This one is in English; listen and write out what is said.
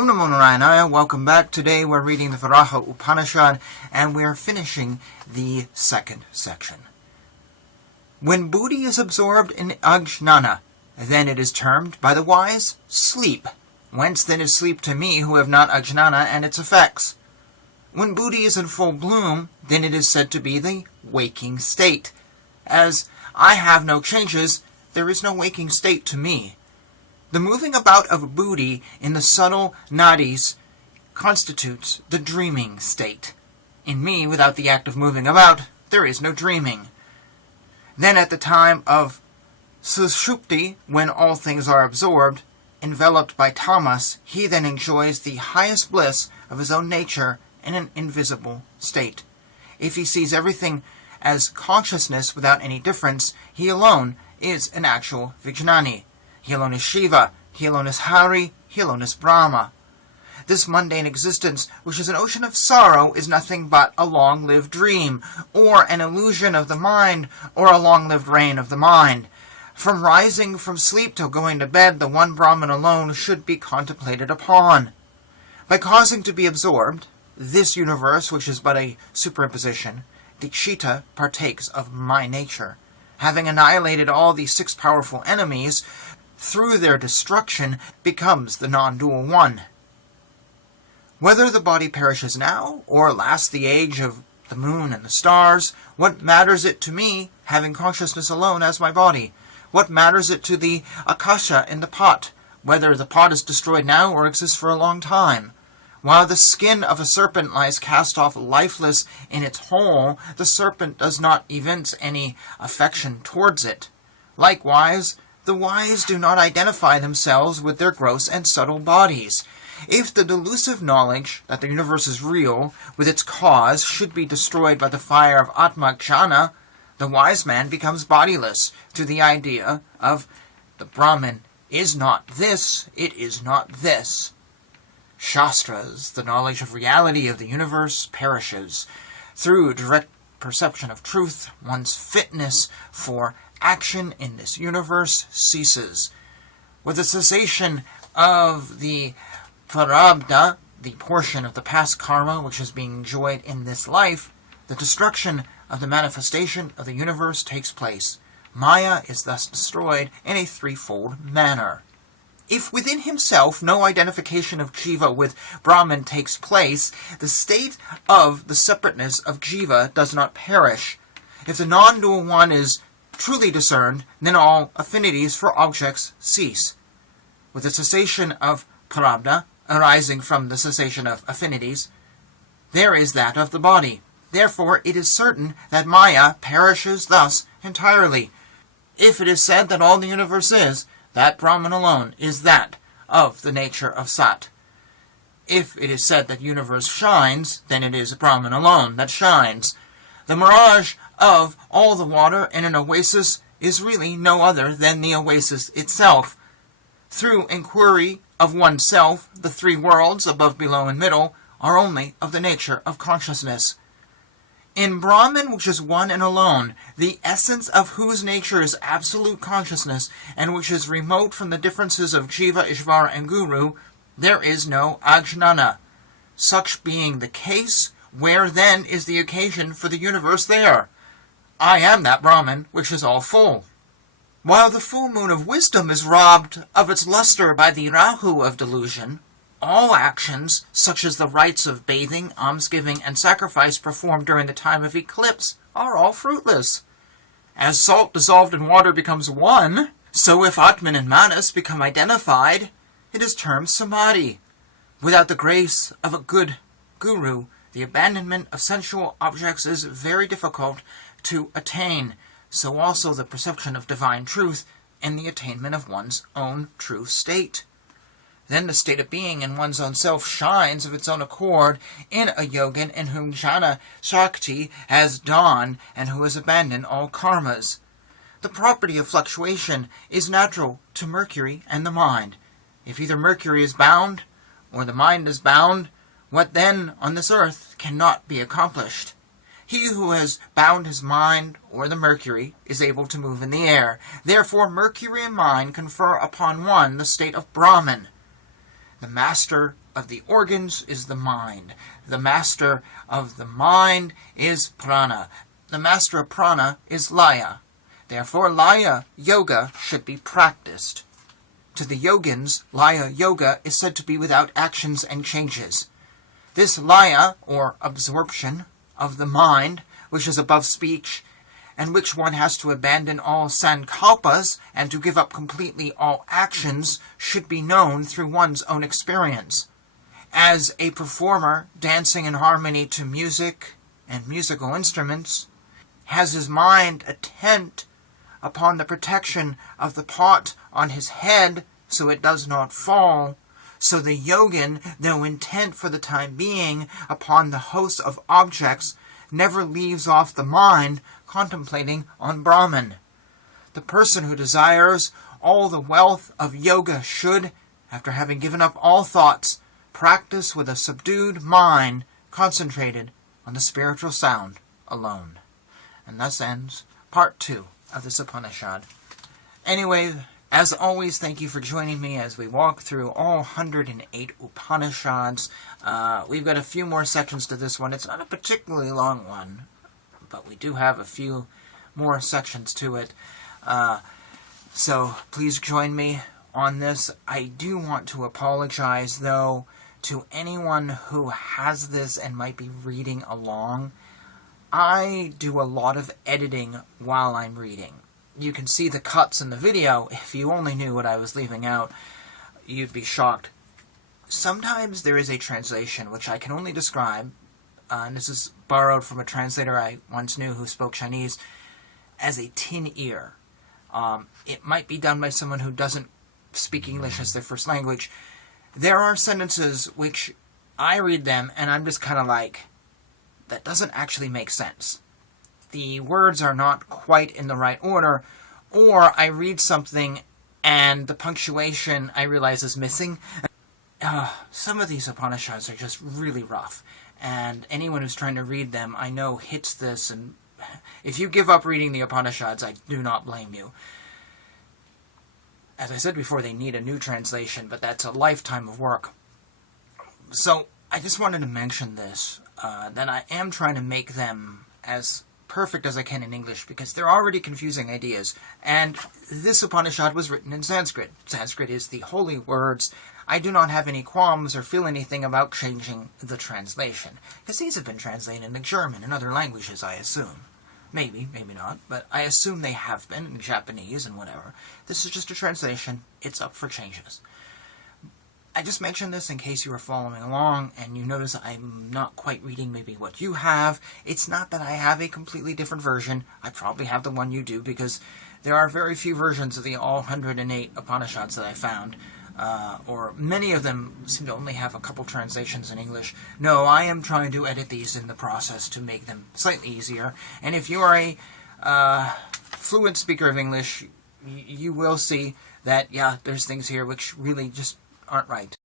Om Namo Narayana. Welcome back. Today we're reading the Varaha Upanishad and we're finishing the second section. When buddhi is absorbed in ajnana, then it is termed by the wise sleep. Whence then is sleep to me who have not ajnana and its effects? When buddhi is in full bloom, then it is said to be the waking state. As I have no changes, there is no waking state to me. The moving about of buddhi in the subtle nadis constitutes the dreaming state. In me, without the act of moving about, there is no dreaming. Then at the time of sushupti, when all things are absorbed, enveloped by tamas, he then enjoys the highest bliss of his own nature in an invisible state. If he sees everything as consciousness without any difference, he alone is an actual Vijnani. He alone is Shiva, he alone is Hari, he alone is Brahma. This mundane existence, which is an ocean of sorrow, is nothing but a long-lived dream, or an illusion of the mind, or a long-lived reign of the mind. From rising from sleep till going to bed, the one Brahman alone should be contemplated upon. By causing to be absorbed, this universe, which is but a superimposition, Dikshita partakes of my nature. Having annihilated all the six powerful enemies, through their destruction becomes the non-dual one. Whether the body perishes now, or lasts the age of the moon and the stars, what matters it to me, having consciousness alone as my body? What matters it to the akasha in the pot, whether the pot is destroyed now or exists for a long time? While the skin of a serpent lies cast off lifeless in its hole, the serpent does not evince any affection towards it. Likewise, the wise do not identify themselves with their gross and subtle bodies. If the delusive knowledge that the universe is real, with its cause, should be destroyed by the fire of Atma-jnana, the wise man becomes bodiless to the idea of the Brahman is not this, it is not this. Shastras, the knowledge of reality of the universe, perishes. Through direct perception of truth, one's fitness for action in this universe ceases. With the cessation of the prarabdha, the portion of the past karma which is being enjoyed in this life, the destruction of the manifestation of the universe takes place. Maya is thus destroyed in a threefold manner. If within himself no identification of Jiva with Brahman takes place, the state of the separateness of Jiva does not perish. If the non-dual one is truly discerned, then all affinities for objects cease. With the cessation of prarabdha, arising from the cessation of affinities, there is that of the body. Therefore, it is certain that Maya perishes thus entirely. If it is said that all the universe is, that Brahman alone is that of the nature of Sat. If it is said that the universe shines, then it is Brahman alone that shines. The mirage of all the water in an oasis is really no other than the oasis itself. Through inquiry of oneself, the three worlds, above, below, and middle, are only of the nature of consciousness. In Brahman, which is one and alone, the essence of whose nature is absolute consciousness, and which is remote from the differences of Jiva, Ishvara, and Guru, there is no ajnana. Such being the case, where then is the occasion for the universe there? I am that Brahman which is all full. While the full moon of wisdom is robbed of its luster by the Rahu of delusion, all actions, such as the rites of bathing, almsgiving, and sacrifice performed during the time of eclipse, are all fruitless. As salt dissolved in water becomes one, so if Atman and Manas become identified, it is termed samadhi. Without the grace of a good guru, the abandonment of sensual objects is very difficult to attain, so also the perception of divine truth and the attainment of one's own true state. Then the state of being in one's own self shines of its own accord in a yogin in whom jnana shakti has dawned and who has abandoned all karmas. The property of fluctuation is natural to Mercury and the mind. If either Mercury is bound or the mind is bound, what then on this earth cannot be accomplished? He who has bound his mind or the Mercury is able to move in the air. Therefore Mercury and mind confer upon one the state of Brahman. The master of the organs is the mind. The master of the mind is prana. The master of prana is laya. Therefore, laya yoga should be practiced. To the yogins, laya yoga is said to be without actions and changes. This laya, or absorption, of the mind, which is above speech, and which one has to abandon all sankalpas and to give up completely all actions, should be known through one's own experience. As a performer dancing in harmony to music and musical instruments has his mind attent upon the protection of the pot on his head so it does not fall, so the yogin, though intent for the time being upon the host of objects, never leaves off the mind contemplating on Brahman. The person who desires all the wealth of yoga should, after having given up all thoughts, practice with a subdued mind concentrated on the spiritual sound alone. And thus ends part 2 of this Upanishad. Anyway, as always, thank you for joining me as we walk through all 108 Upanishads. We've got a few more sections to this one. It's not a particularly long one, but we do have a few more sections to it. So please join me on this. I do want to apologize, though, to anyone who has this and might be reading along. I do a lot of editing while I'm reading. You can see the cuts in the video. If you only knew what I was leaving out, you'd be shocked. Sometimes there is a translation which I can only describe, and this is borrowed from a translator I once knew who spoke Chinese, as a tin ear. It might be done by someone who doesn't speak English as their first language. There are sentences which I read them and I'm just kind of like, that doesn't actually make sense. The words are not quite in the right order, or I read something and the punctuation I realize is missing. Some of these Upanishads are just really rough, and anyone who's trying to read them, I know, hits this, and if you give up reading the Upanishads, I do not blame you. As I said before, they need a new translation, but that's a lifetime of work. So, I just wanted to mention this, that I am trying to make them as perfect as I can in English, because they're already confusing ideas, and this Upanishad was written in Sanskrit. Sanskrit is the holy words. I do not have any qualms or feel anything about changing the translation, because these have been translated into German and other languages, I assume. Maybe, maybe not, but I assume they have been in Japanese and whatever. This is just a translation. It's up for changes. I just mentioned this in case you were following along and you notice I'm not quite reading maybe what you have. It's not that I have a completely different version. I probably have the one you do, because there are very few versions of the all 108 Upanishads that I found, or many of them seem to only have a couple translations in English. No, I am trying to edit these in the process to make them slightly easier, and if you are a fluent speaker of English, you will see that, yeah, there's things here which really just aren't right.